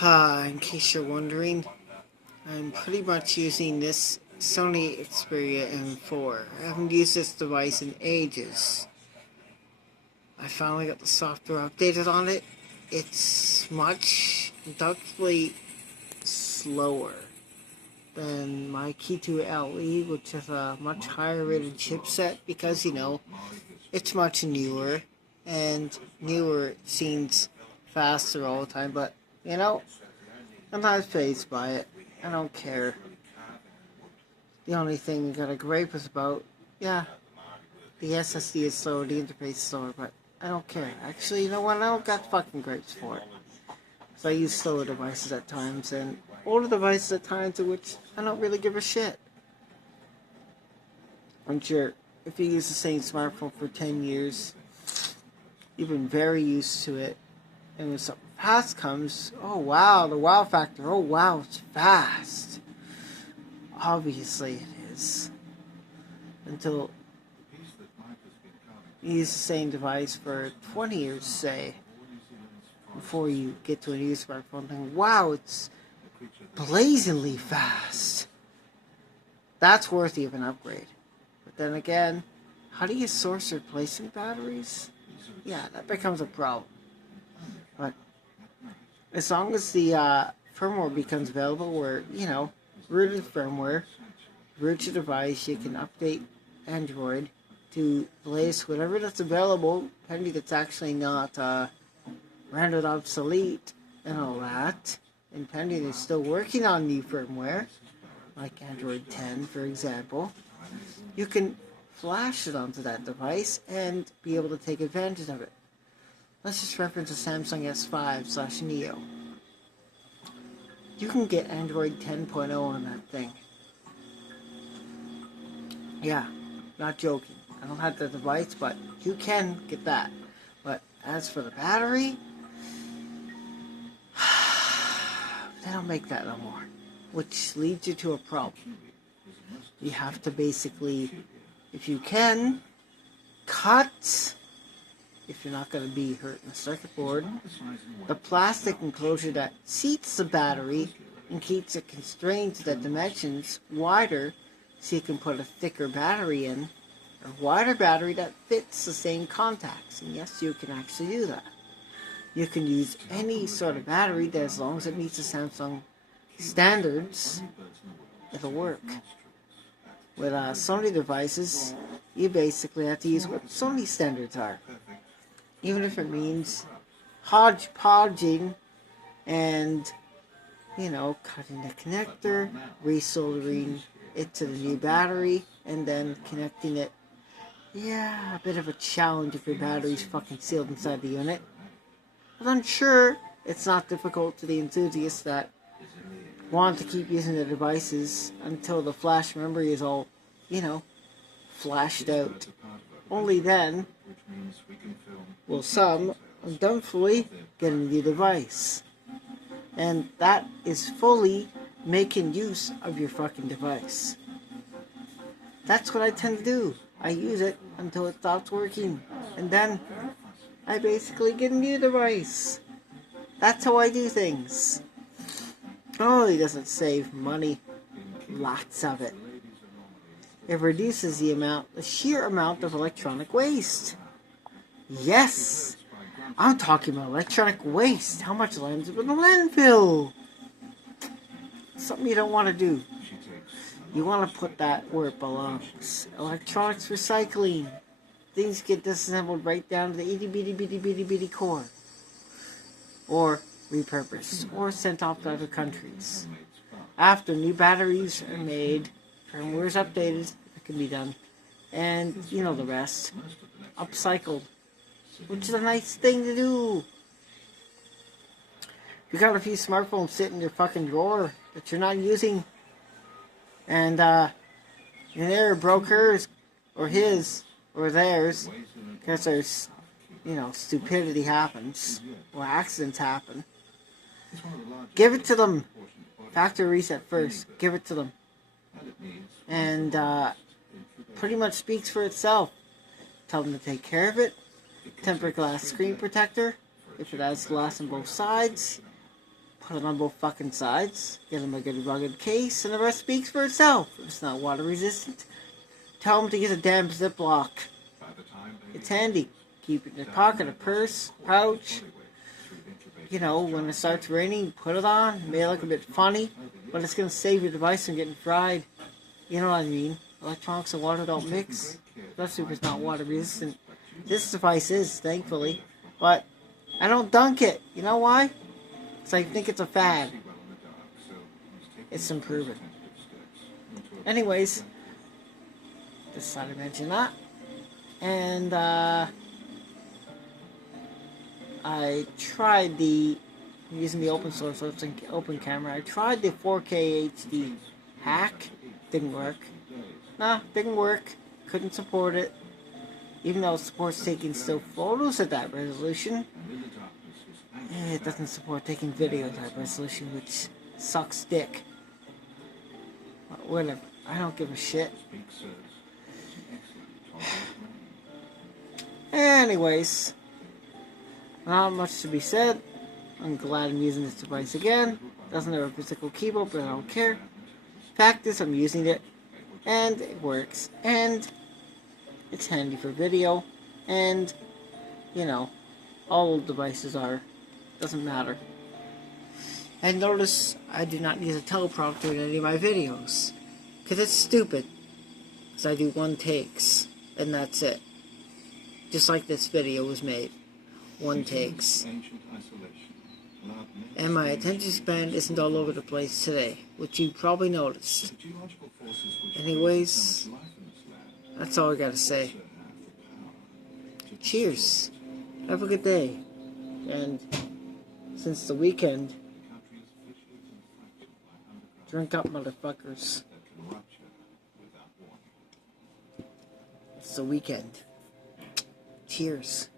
In case you're wondering, I'm pretty much using this Sony Xperia M4. I haven't used this device in ages. I finally got the software updated on it. It's much, inductively slower than my Key2 LE, which is a much higher rated chipset because, it's much newer, and newer seems faster all the time, but, I'm not fazed by it. I don't care. The only thing I got a gripe is about, the SSD is slower, the interface is slower, but I don't care. Actually, you know what? I don't got fucking gripes for it. So I use slower devices at times, and older devices at times in which I don't really give a shit. I'm sure if you use the same smartphone for 10 years, you've been very used to it, and when something fast comes, oh wow, the wow factor, oh wow, it's fast. Obviously it is. Until you use the same device for 20 years, say, before you get to a new smartphone thing, wow, it's blazingly fast. That's worthy of an upgrade. But then again, how do you source replacement batteries? Yeah, that becomes a problem. But as long as the firmware becomes available where, rooted firmware, root your device, you can update Android to the latest, whatever that's available, pending it's actually not rendered obsolete and all that, and pending is still working on new firmware, like Android 10, for example, you can flash it onto that device and be able to take advantage of it. Let's just reference a Samsung S5/Neo. You can get Android 10.0 on that thing. Yeah, not joking. I don't have the device, but you can get that. But as for the battery, they don't make that no more. Which leads you to a problem. You have to basically, if you can, cut, if you're not going to be hurting the circuit board, the plastic enclosure that seats the battery and keeps it constrained to the dimensions wider, so you can put a thicker battery in, a wider battery that fits the same contacts. And yes, you can actually do that. You can use any sort of battery that, as long as it meets the Samsung standards, it'll work. With Sony devices, you basically have to use what Sony standards are. Even if it means hodgepodging and, cutting the connector, resoldering it to the new battery, and then connecting it. Yeah, a bit of a challenge if your battery's fucking sealed inside the unit. But I'm sure it's not difficult to the enthusiasts that want to keep using the devices until the flash memory is all, flashed out. Only then will some, undoubtedly, get a new device. And that is fully making use of your fucking device. That's what I tend to do. I use it until it stops working. And then I basically get a new device. That's how I do things. Oh, it doesn't save money. Lots of it. It reduces the sheer amount of electronic waste. Yes! I'm talking about electronic waste. How much lands up in the landfill? Something you don't want to do. You want to put that where it belongs. Electronics recycling. Things get disassembled right down to the itty bitty core. Or repurposed. Or sent off to other countries. After new batteries are made, firmware is updated, it can be done. And, the rest. Upcycled. Which is a nice thing to do. If you got a few smartphones sitting in your fucking drawer that you're not using, and an error broke hers, or his, or theirs, because there's, stupidity happens, or accidents happen, give it to them. Factory reset first. Give it to them. And pretty much speaks for itself. Tell them to take care of it. Tempered glass screen protector, if it has glass on both sides. put it on both fucking sides, get them a good rugged case, and the rest speaks for itself. If it's not water resistant, tell them to get a damn Ziploc. It's handy. Keep it in your pocket, a purse, pouch. You know, when it starts raining, put it on. It may look a bit funny, but it's going to save your device from getting fried. You know what I mean? Electronics and water don't mix, especially if it's not water resistant. This device is, thankfully, but I don't dunk it. You know why? Because I think it's a fad. It's improving. Anyways, just thought I'd mention that. And I tried using the open source open camera. I tried the 4K HD hack. Didn't work. Didn't work. Couldn't support it. Even though it supports taking still photos at that resolution, it doesn't support taking video at that resolution, which sucks dick. But whatever. I don't give a shit. Anyways, not much to be said. I'm glad I'm using this device again. Doesn't have a physical keyboard, but I don't care. Fact is, I'm using it, and it works, and it's handy for video, and, you know, all devices are. Doesn't matter. And notice I do not use a teleprompter in any of my videos, because it's stupid. Because I do one takes, and that's it. Just like this video was made. One takes. And my attention span isn't all over the place today, which you probably noticed. Anyways, that's all I gotta say. Cheers. Have a good day. And since the weekend, drink up, motherfuckers. It's the weekend. Cheers.